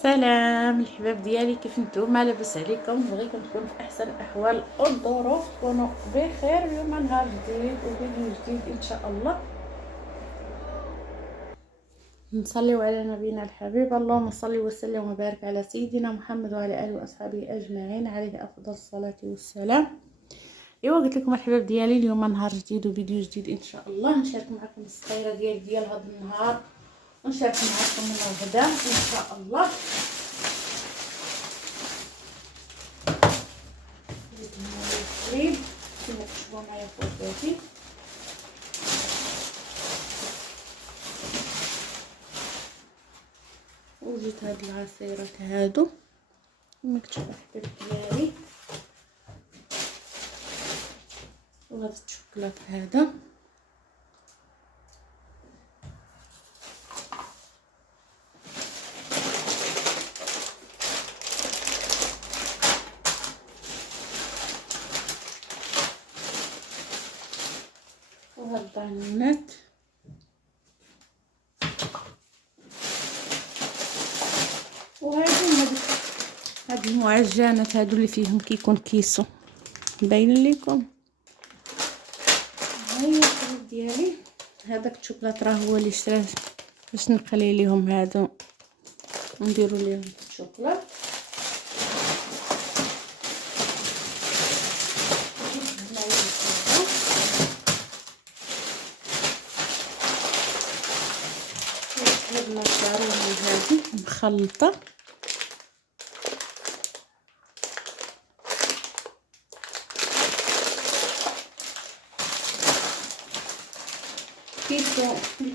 السلام الحباب ديالي، كيف نتوما؟ لاباس عليكم؟ بغيت نكون في احسن الاحوال والظروف، تكونوا بخير. اليوم نهار جديد وفيديو جديد ان شاء الله. نصليو على نبينا الحبيب، اللهم صل وسلم وبارك على سيدنا محمد وعلى اله واصحابه اجمعين، عليه افضل الصلاه والسلام. ايوا قلت لكم الحباب ديالي، اليوم نهار جديد وفيديو جديد ان شاء الله. نشارك معكم الصغيره ديال هذا النهار، ونشارك معكم الغدا ان شاء الله. قريب كما تشوفوا معايا خواتاتي. وجدت هاد العصيرات هادو كما كتشوفوا الحباب ديالي، وهذا الشوكولات هذا وهاد الطعمونات هاد المعجنات هادو اللي فيهم كيكون كيسو باين لكم. هاهي الحباب ديالي، هذاك الشوكولات راه هو اللي شراه باش نقلي ليهم هادو ونديروا ليهم الشوكولات. هاد المكرونه هذه مخلطه، كيسو اللي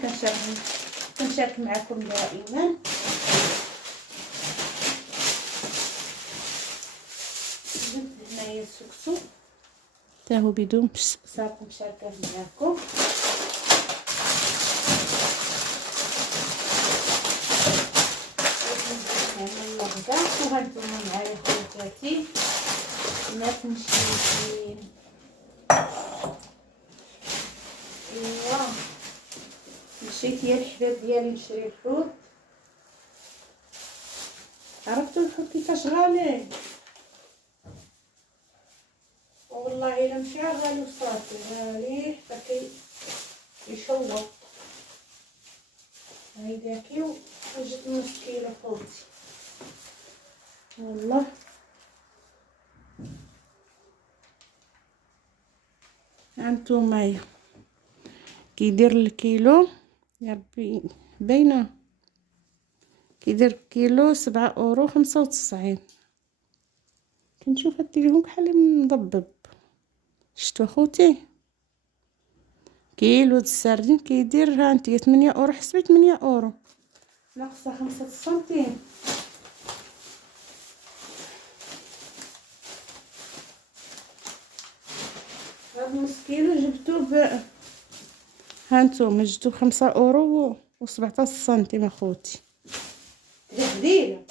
كنشارك معكم دائما. زدت هنايا السكسو حتى هو بدون صافي مشاركه معكم. وهانتوما معايا خواتاتي ما تمشيين. ايوا مشيت يا الحباب ديالي نشري الحوت. عرفتوا الحوت كيفاش غالي؟ والله الا مشى غالي وصافي، غالي حتى كيشوط. هايداكي وجبت نص كيلو حوت والله. هانتوما كيدير الكيلو يا ربي باينه، كيدير كيلو 7.95€. كنشوف التليفون بحال مضبب. شفتوا خوتي؟ كيلو د السردين كيدير هانتي 8€، حسبي 8€، ناقصه 5 سنتيم. هاد نص كيلو جبتو هانتوما جبتو 5€ و17 سنتيم اخوتي. جديده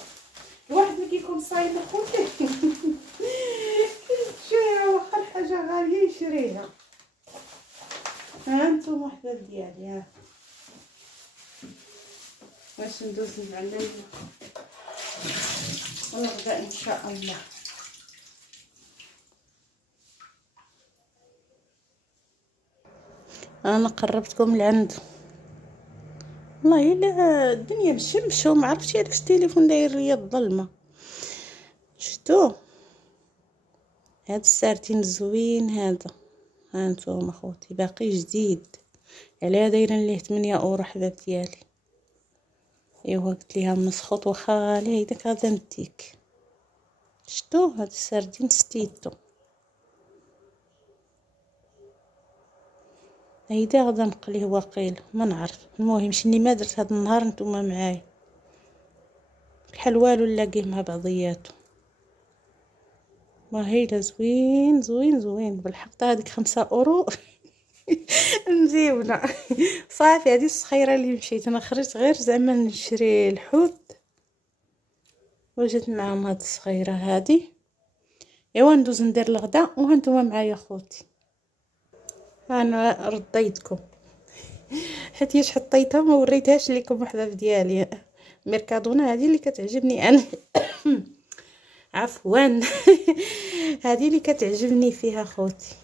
الواحد اللي كيكون صايم اخوتي كيشريها، واخا الحاجه غاليه يشريها. هانتوما حباب ديالي، ها باش ندوز العليله والغدا ان شاء الله. انا قربتكم لعند والله الا الدنيا مشمشه وما عرفتش علاش التليفون داير ليا الظلمه. شفتوا هاد السارتين زوين هذا، هانتوما خوتي باقي جديد، عليها دايرين ليه 8€ حباب ديالي. ايوا قلت ليها مسخوط واخا غالي هيداك غادا نديك. شفتوا هاد السردين ستيتو، هيدا غادا نقليه واقيلا ما نعرف. المهم شني ما درت هاد النهار نتوما معايا بحال والو نلاقيه مع بعضياتو. وهيدا زوين زوين زوين بالحق. هذيك 5€ مزيونه صافي. هذه الصخيره اللي مشيت انا، خرجت غير زعما نشري الحوت وجدت معاهم هاد الصغيره هذه. ايوا ندوز ندير الغدا وهانتوما معايا خوتي. انا رديتكم حيت حطيتها ما وريتهاش لكم حباب ديالي. ميركادونا هذه اللي كتعجبني انا. عفوا. هذه اللي كتعجبني فيها خوتي،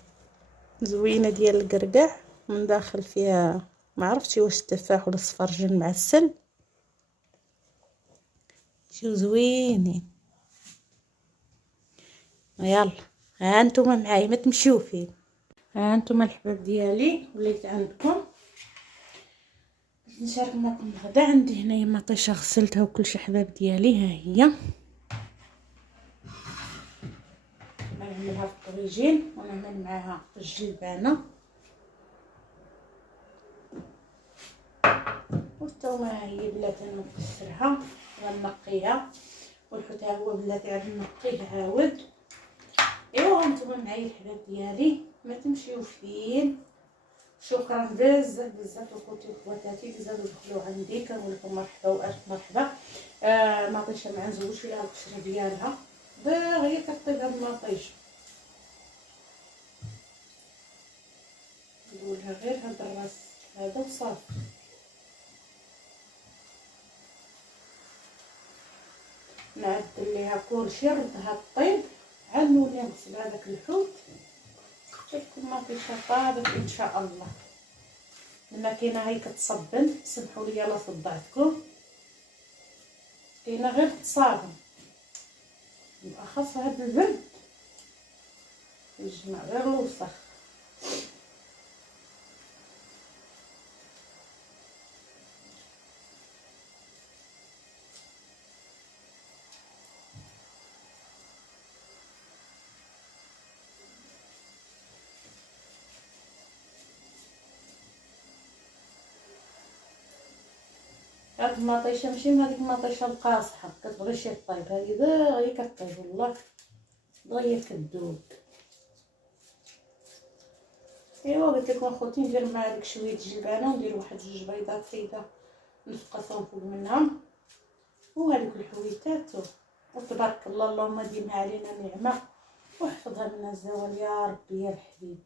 زوينه ديال القرقاع من داخل فيها ما عرفتي واش التفاح ولا السفرجل معسل، شو زوينين. يلا ها انتم معايا ما تمشيو فين. ها انتم الحباب ديالي وليت عندكم نشارك معكم الغدا. عندي هنايا مطيشه غسلتها وكلشي حباب ديالي، ها هي نعملها في الطريجين ونعمل معاها الجلبانه والثومه. هي بلاتي نكسرها ونقيها، والحوت ها هو بلاتي عاد نقيه عاود. ايوا هانتوما معايا الحباب ديالي ما تمشيو فين. شكرا بزاف بزاف لخوتي وخواتاتي بزاف دخلوا عندي، كنقول لكم مرحبا والف مرحبا. مطيشه ما نزوجش لها القشره ديالها، دغيا كطيب هاد المطيشه ندولها غير هاد الراس هذا وصافي. نعدل ليها كلشي ردها طيب، عاد نولي نغسل هذاك الحوت تكون مطيشه طابت ان شاء الله. الماكينه هاي كتصبن، سمحوا لي لا صدعتكم، كاينه غير تصابن بالاخص هاد البرد يجمع غير الوسخ. هاد المطيشه ماشي من هذيك المطيشه القاصحه كتبغي شي طيب، هذه دغيا كطيب والله دغيا كدوب. ايوا قلت لكم اخوتي ندير مع داك شويه الجبانه وندير واحد جوج بيضات سيده نفقصهم فوق منهم وهذوك الحويتات. وتبارك الله اللهم ديمها علينا نعمه واحفظها من الزوال يا ربي يا الحبيب.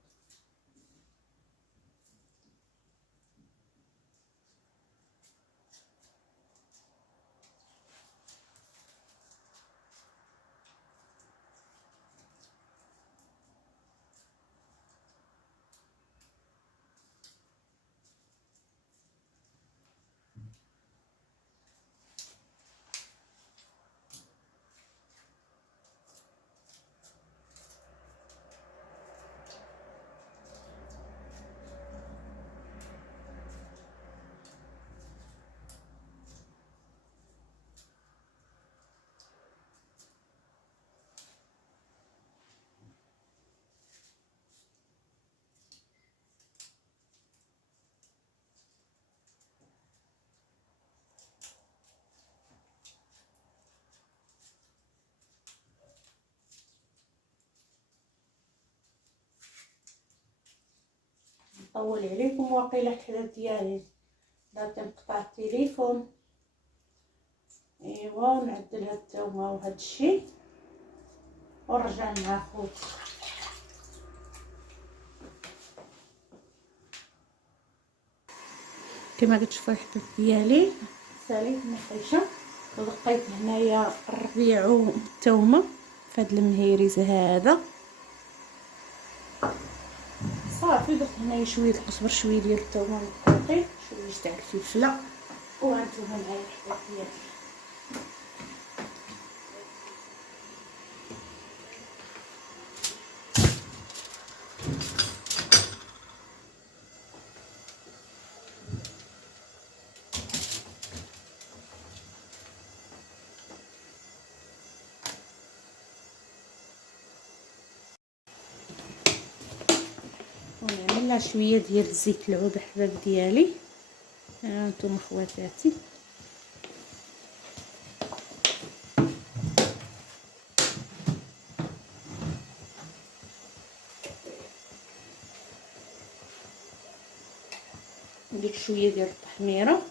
نطول عليكم واقيلا الحلال ديالي لا تنقطع التليفون. ايوا ونعدل هاد الثومه وهاد الشيء ونرجع مع خوتي. كما كتشوفوا الحباب ديالي ساليت المطيشه ودقيت هنايا الربيع والثومه في هاد المهيريز هذا صافي. درت هنايا شويه القزبر شويه ديال الثومه والدقيق شويه تاع الفلفله وهانتوما معايا الحباب ديالي. ونعمل لها شويه ديال زيت العود الحباب ديالي. ها انتم خواتاتي ندير شويه ديال التحميره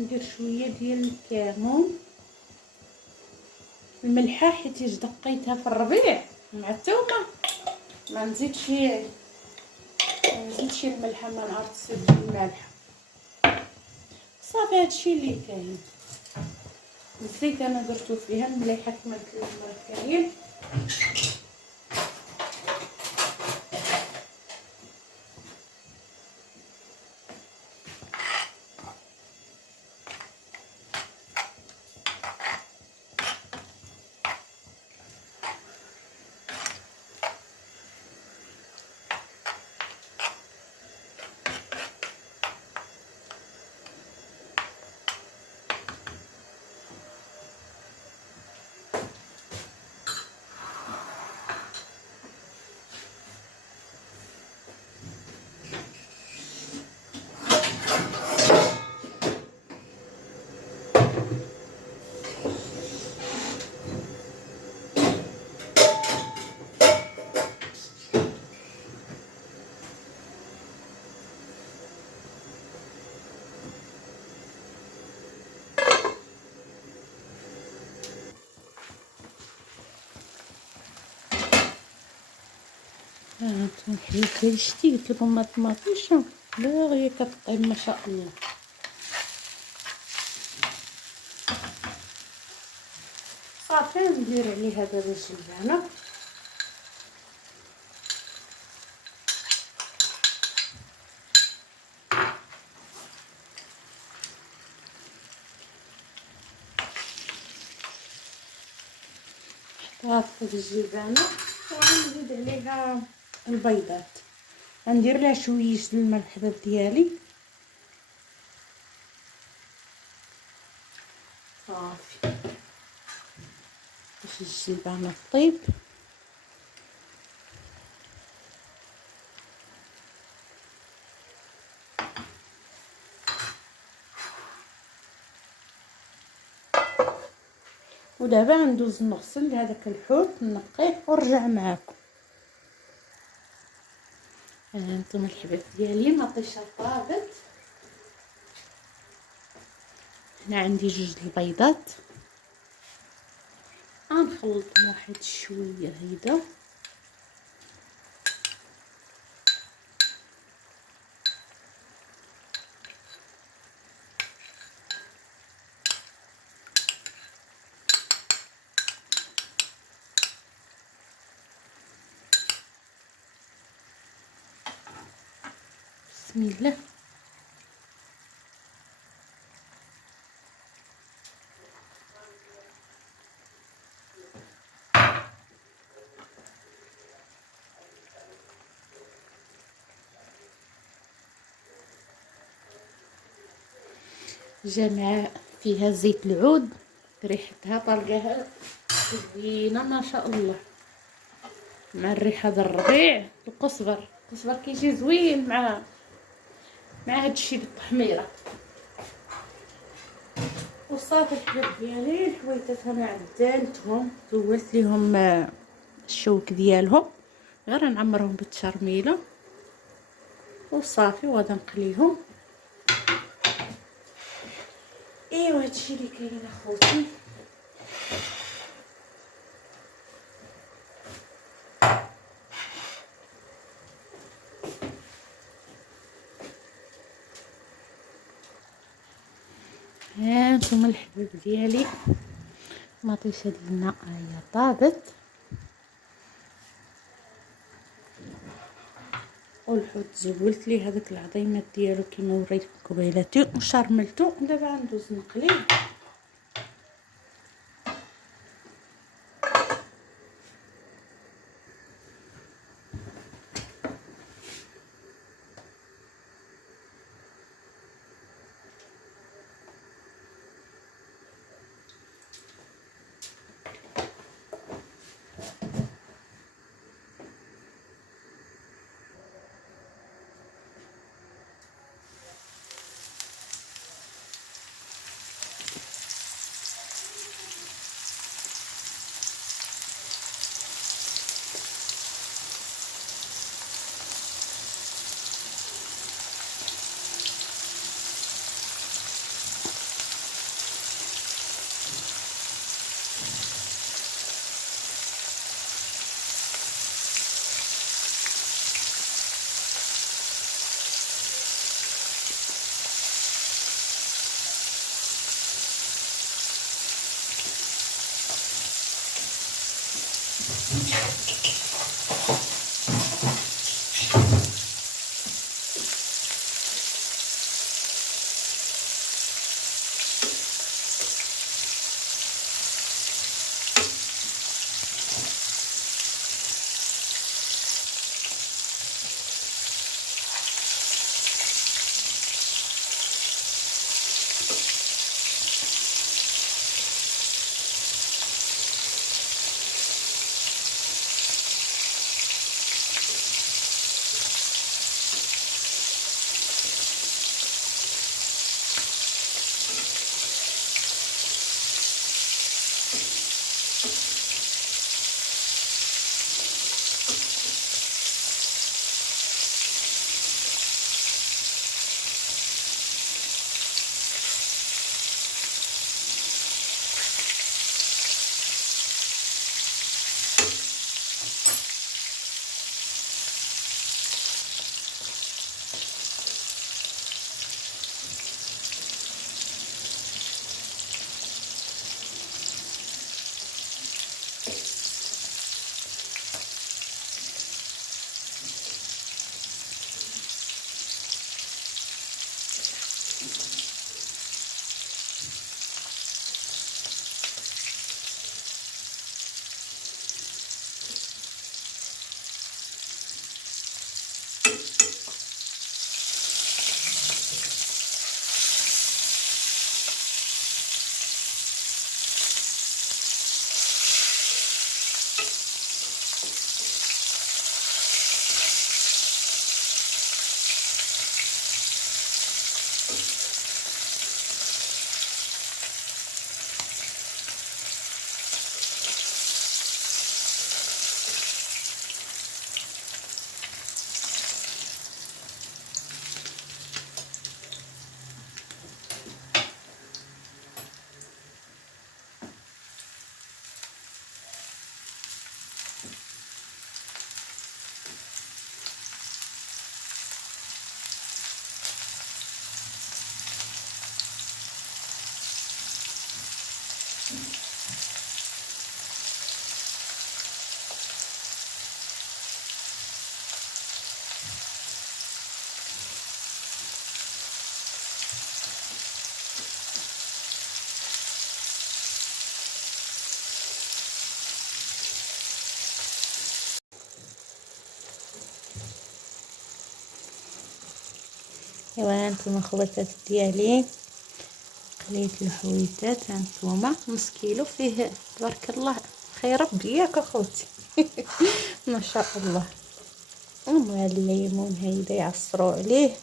ندير شويه ديال الكمون، الملحه حيت دقيتها في الربيع مع الثومه، ما نزيدش الملحه، ما نعرف تزيد الملح. صافي هادشي اللي كاين. الزيت انا درتو فيها، المليحه كما قلت لكم كاين. هانتوما الحبيبات، شتي قلت لكم ما طماطيش باغيه كطيب ما شاء الله. صافي ندير عليها دابا الجلبانه. حطيت الجلبانه وغنزيد عليها البيضات، غندير لها شويه الماء الحباب ديالي. صافي باش الجلبانه طيب. ودابا غندوز نغسل هذاك الحوت، نقيه ونرجع معاكم. هانتوما الحباب ديالي مطيشه طابت. هنا عندي 2 البيضات، غنخلطهم واحد شويه هيدا. بسم الله. جمعاء فيها زيت العود، ريحتها طالقاها زوينه ما شاء الله، مع الريحه ديال الربيع. القزبر كيجي زوين مع هادشي بالتحميره. وصافي الحباب ديالي، الحويتات انا عدلتهم، سولت ليهم الشوك ديالهم، غير نعمرهم بالتشرميله وصافي. وغادا نقليهم. ايوا هادشي اللي كاين اخوتي. هانتوما الحباب ديالي، مطيشه ديالنا هي طابت، والحوت زولت ليه هذاك العظيمات ديالو كيما وريتكم قبيلاتي وشرملته. دابا غندوز نقليه. ايوا هانتوما خواتات ديالي، قليت الحويتات هانتوما، نص كيلو فيه تبارك الله خير ربي ياك اخوتي. ما شاء الله. ومع الليمون هيدا يعصروا عليه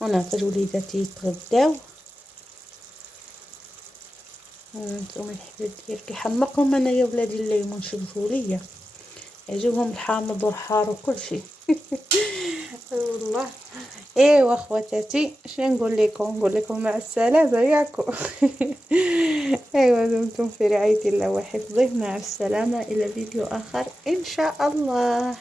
ونعطي وليداتي يتغداو. هانتوما الحبيب ديالي كيحمقهم انايا ولادي الليمون، شوفوا ليا يعجبهم الحامض والحار وكل شيء. والله. ايوا خواتاتي شنو نقول لكم مع السلامه ياكم. ايوا دمتم في رعايه الله وحفظه، مع السلامه الى فيديو اخر ان شاء الله.